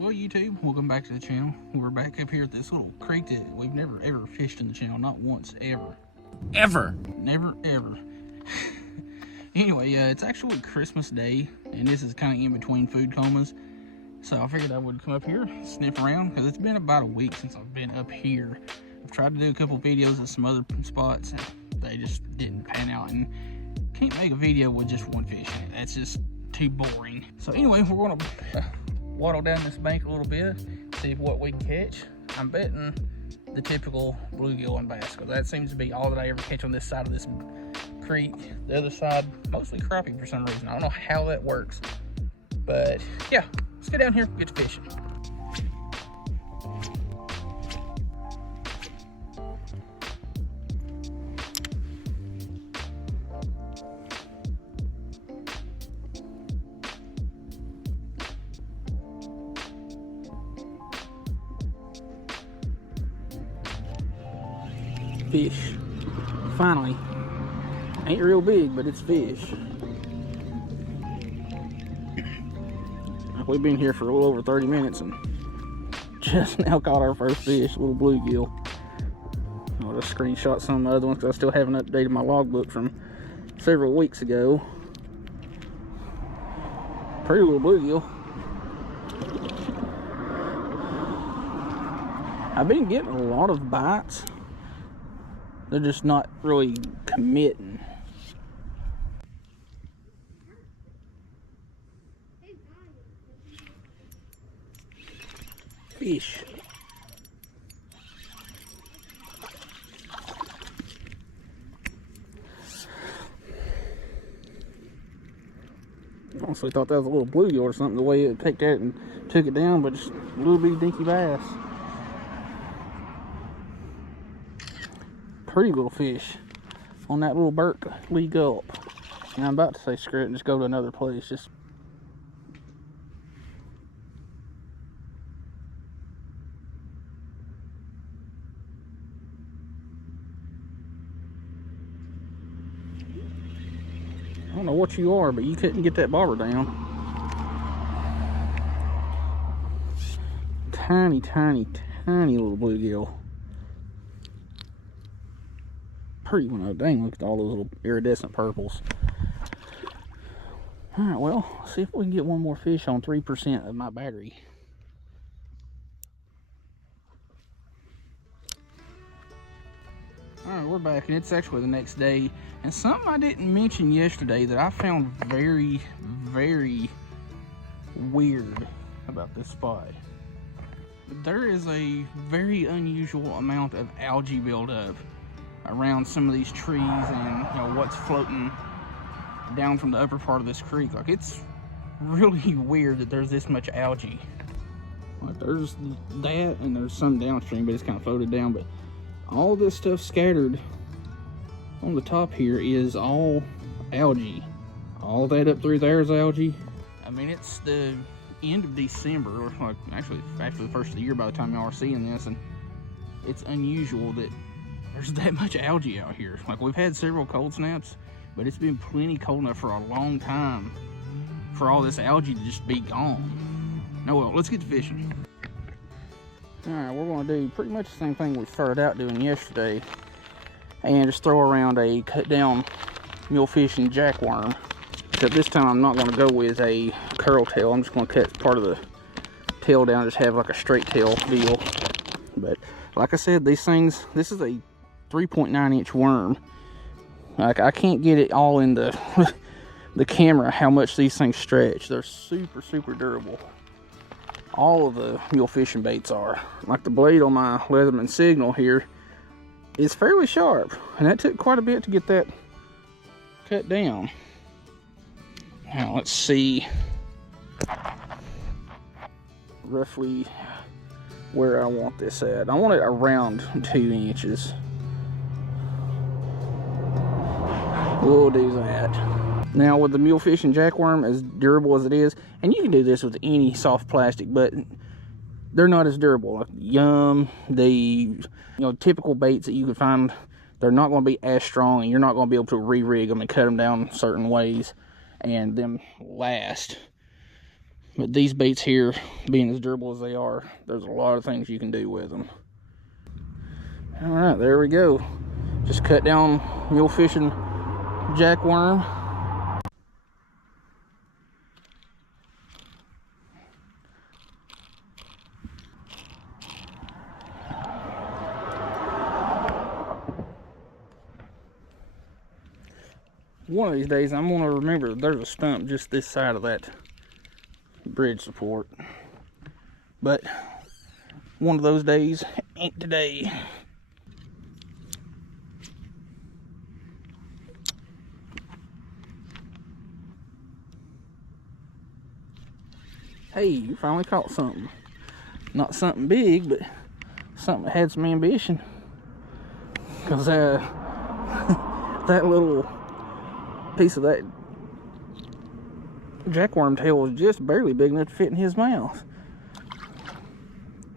Well, YouTube, welcome back to the channel. We're back up here at this little creek that we've never ever fished in the channel, not once, ever. Ever. Never, ever. Anyway, it's actually Christmas Day, and this is kind of in between food comas. So I figured I would come up here, sniff around, because it's been about a week since I've been up here. I've tried to do a couple videos at some other spots, and they just didn't pan out, and can't make a video with just one fish in it. That's just too boring. So anyway, we're going to waddle down this bank a little bit, see what we can catch. I'm betting the typical bluegill and bass, because that seems to be all that I ever catch on this side of this creek. The other side, mostly crappie for some reason. I don't know how that works, but yeah, let's get down here and get to fishing. Fish. Finally. Ain't real big, but it's fish. We've been here for a little over 30 minutes and just now caught our first fish, a little bluegill. I'll just screenshot some of the other ones because I still haven't updated my logbook from several weeks ago. Pretty little bluegill. I've been getting a lot of bites. They're just not really committing. Fish. Honestly thought that was a little bluegill or something, the way it picked that and took it down, but just a little bitty dinky bass. Pretty little fish on that little Berkeley gulp. And I'm about to say screw it and just go to another place. Just I don't know what you are, but you couldn't get that bobber down. Tiny, tiny, tiny little bluegill. Pretty one. Oh, dang, look at all those little iridescent purples. Alright, well, let's see if we can get one more fish on 3% of my battery. Alright, we're back, and it's actually the next day. And something I didn't mention yesterday that I found very, very weird about this spot. There is a very unusual amount of algae buildup around some of these trees and what's floating down from the upper part of this creek. Like, it's really weird that there's this much algae. Like, there's that and there's some downstream, but it's kind of floated down. But all this stuff scattered on the top here is all algae. All that up through there is algae. I mean, it's the end of December, or like actually after the first of the year by the time y'all are seeing this, and it's unusual that there's that much algae out here. Like, we've had several cold snaps, but it's been plenty cold enough for a long time for all this algae to just be gone. Now, well, let's get to fishing. Alright, we're going to do pretty much the same thing we started out doing yesterday, and just throw around a cut down millfish and jackworm. Except this time I'm not going to go with a curl tail. I'm just going to cut part of the tail down, just have like a straight tail deal. But like I said, these things, this is a 3.9 inch worm. Like, I can't get it all in the the camera how much these things stretch. They're super, super durable. All of the mule fishing baits are. Like, the blade on my Leatherman Signal here is fairly sharp, and that took quite a bit to get that cut down. Now let's see roughly where I want this at. I want it around 2 inches. We'll do that. Now, with the mulefish and jackworm, as durable as it is, and you can do this with any soft plastic, but they're not as durable. Like Yum, the typical baits that you can find, they're not going to be as strong, and you're not going to be able to re-rig them and cut them down certain ways and them last. But these baits here, being as durable as they are, there's a lot of things you can do with them. All right, there we go. Just cut down mule fishing jackworm. One of these days, I'm gonna remember there's a stump just this side of that bridge support. But one of those days ain't today. Hey, you finally caught something. Not something big, but something that had some ambition. Because that little piece of that jackworm tail was just barely big enough to fit in his mouth.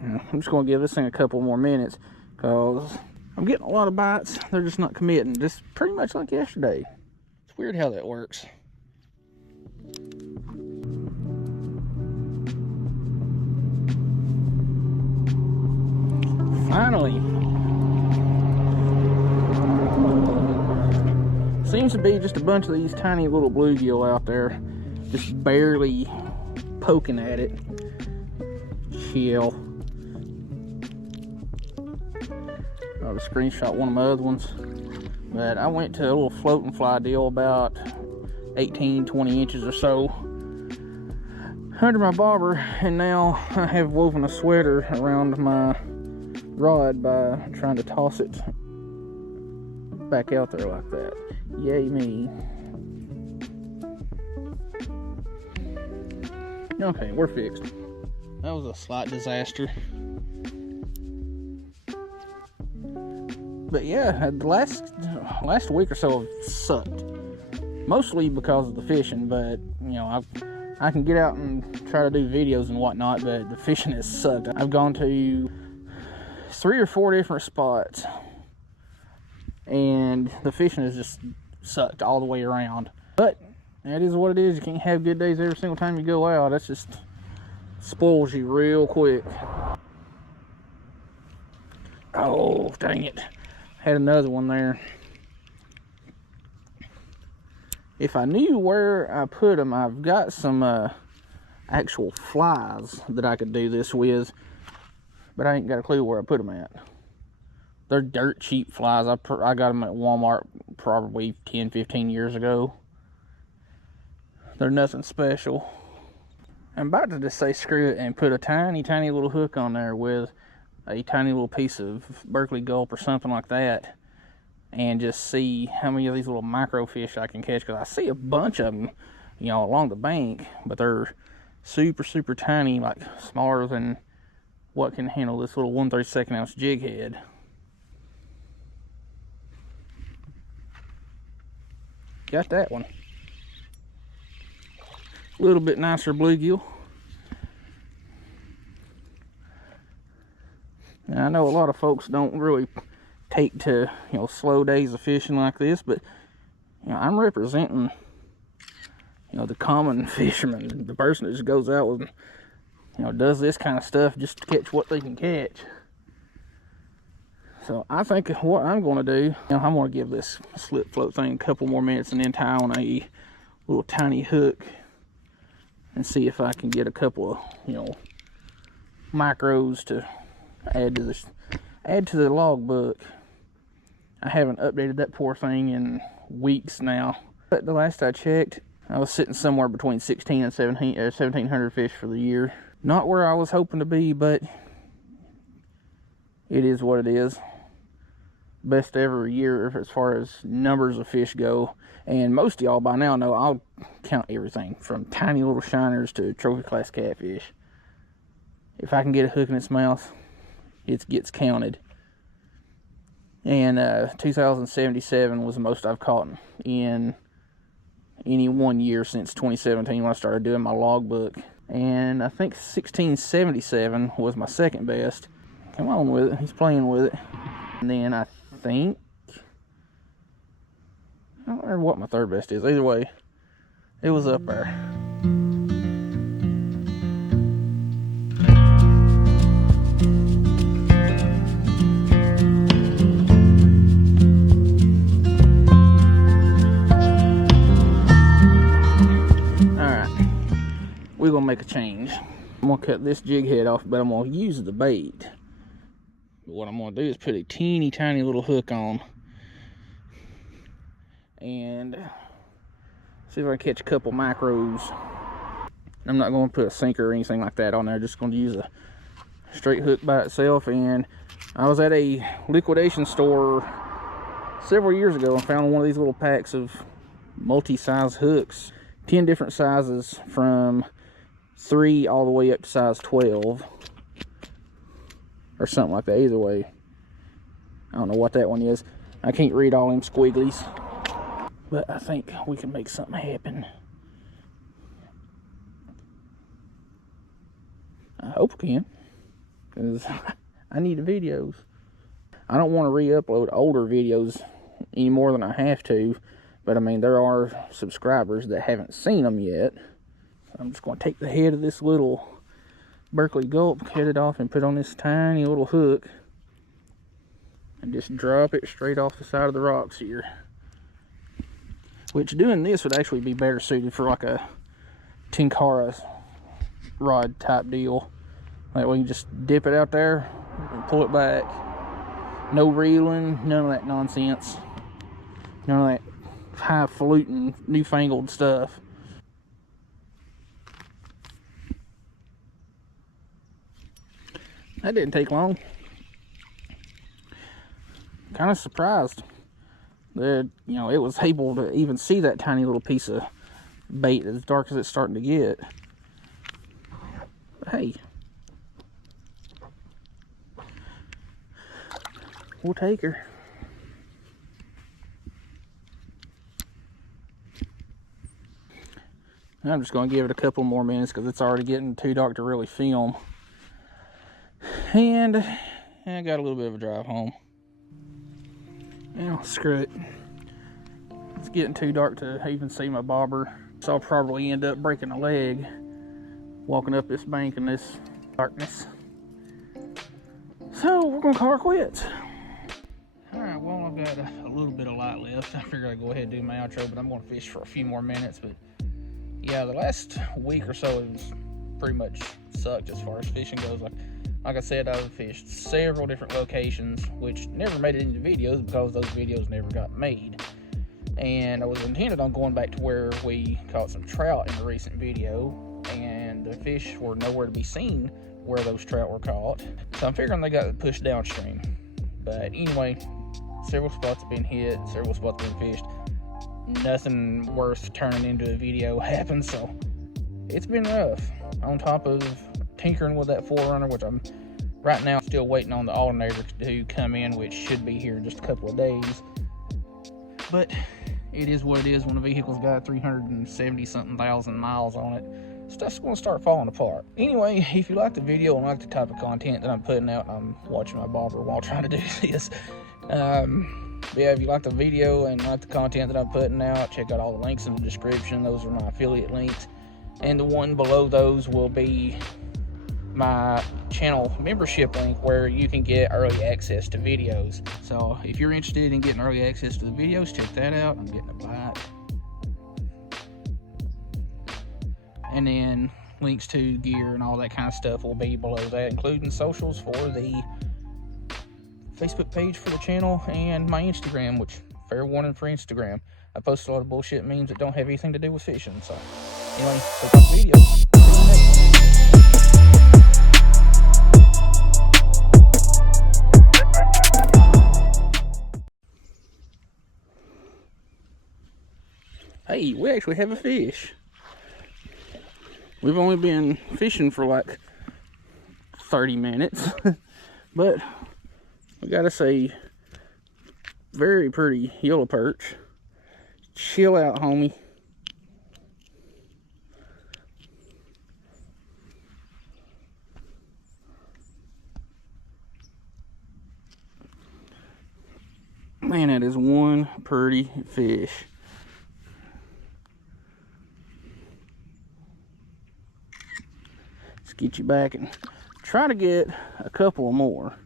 I'm just going to give this thing a couple more minutes because I'm getting a lot of bites. They're just not committing, just pretty much like yesterday. It's weird how that works. Finally. Seems to be just a bunch of these tiny little bluegill out there, just barely poking at it. Chill. I'll just screenshot one of my other ones. But I went to a little floating fly deal about 18-20 inches or so under my bobber, and now I have woven a sweater around my rod by trying to toss it back out there like that. Yay me. Okay, we're fixed. That was a slight disaster. But yeah, the last week or so have sucked. Mostly because of the fishing, but you know, I can get out and try to do videos and whatnot, but the fishing has sucked. I've gone to 3 or 4 different spots, and the fishing has just sucked all the way around. But that is what it is. You can't have good days every single time you go out. That's just spoils you real quick. Oh, dang it. Had another one there. If I knew where I put them, I've got some actual flies that I could do this with, but I ain't got a clue where I put them at. They're dirt cheap flies. I got them at Walmart probably 10-15 years ago. They're nothing special. I'm about to just say screw it and put a tiny little hook on there with a tiny little piece of Berkeley gulp or something like that, and just see how many of these little microfish I can catch, because I see a bunch of them, you know, along the bank, but they're super tiny, like smaller than what can handle this little 1/32 ounce jig head. Got that one. A little bit nicer bluegill. Now, I know a lot of folks don't really take to, you know, slow days of fishing like this, but you know, I'm representing, you know, the common fisherman, the person that just goes out with, you know, does this kind of stuff just to catch what they can catch. So I think what I'm going to do, you know, I'm going to give this slip float thing a couple more minutes and then tie on a little tiny hook and see if I can get a couple of, you know, micros to add to the logbook. I haven't updated that poor thing in weeks now, but the last I checked, I was sitting somewhere between 16 and 1700 fish for the year. Not where I was hoping to be, but it is what it is. Best ever year as far as numbers of fish go, and most of y'all by now know I'll count everything from tiny little shiners to trophy class catfish. If I can get a hook in its mouth, it gets counted. And 2077 was the most I've caught in any one year since 2017 when I started doing my logbook. And I think 1677 was my second best. Come on with it, he's playing with it. And then I think, I don't remember what my third best is. Either way, it was up there. make a change. I'm gonna cut this jig head off, but I'm gonna use the bait. But what I'm gonna do is put a teeny tiny little hook on and see if I can catch a couple macros. I'm not gonna put a sinker or anything like that on there, just gonna use a straight hook by itself. And I was at a liquidation store several years ago and found one of these little packs of multi-size hooks, 10 different sizes from 3 all the way up to size 12 or something like that. Either way, I don't know what that one is. I can't read all them squigglies, but I think we can make something happen. I hope we can, because I need the videos. I don't want to re-upload older videos any more than I have to, but I mean, there are subscribers that haven't seen them yet. I'm just going to take the head of this little Berkeley gulp, cut it off, and put on this tiny little hook and just drop it straight off the side of the rocks here. Which, doing this would actually be better suited for like a Tenkara rod type deal. Like, we can just dip it out there and pull it back. No reeling, none of that nonsense. None of that highfalutin, newfangled stuff. That didn't take long. Kind of surprised that, you know, it was able to even see that tiny little piece of bait as dark as it's starting to get. But hey, we'll take her. I'm just going to give it a couple more minutes because it's already getting too dark to really film. And I got a little bit of a drive home. Well, screw it. It's getting too dark to even see my bobber, so I'll probably end up breaking a leg walking up this bank in this darkness. So we're gonna call her quits. Alright, well, I've got a little bit of light left. I figured I'd go ahead and do my outro, but I'm gonna fish for a few more minutes. But yeah, the last week or so has pretty much sucked as far as fishing goes. Like I said, I've fished several different locations, which never made it into videos because those videos never got made. And I was intended on going back to where we caught some trout in a recent video, and the fish were nowhere to be seen where those trout were caught. So I'm figuring they got pushed downstream. But anyway, several spots have been hit, several spots have been fished. Nothing worth turning into a video happened, so it's been rough. On top of tinkering with that 4Runner, which I'm right now still waiting on the alternator to come in, which should be here in just a couple of days. But it is what it is when a vehicle's got 370 something thousand miles on it. Stuff's going to start falling apart. Anyway, if you like the video and like the type of content that I'm putting out, I'm watching my bobber while trying to do this. Yeah, if you like the video and like the content that I'm putting out, check out all the links in the description. Those are my affiliate links. And the one below those will be my channel membership link where you can get early access to videos. So if you're interested in getting early access to the videos, check that out. I'm getting a bite. And then links to gear and all that kind of stuff will be below that, including socials for the Facebook page for the channel and my Instagram, which, fair warning for Instagram, I post a lot of bullshit memes that don't have anything to do with fishing. So anyway, click on the video. Hey, we actually have a fish. We've only been fishing for like 30 minutes, but we gotta say, very pretty yellow perch. Chill out, homie. Man, that is one pretty fish. Let's get you back and try to get a couple more.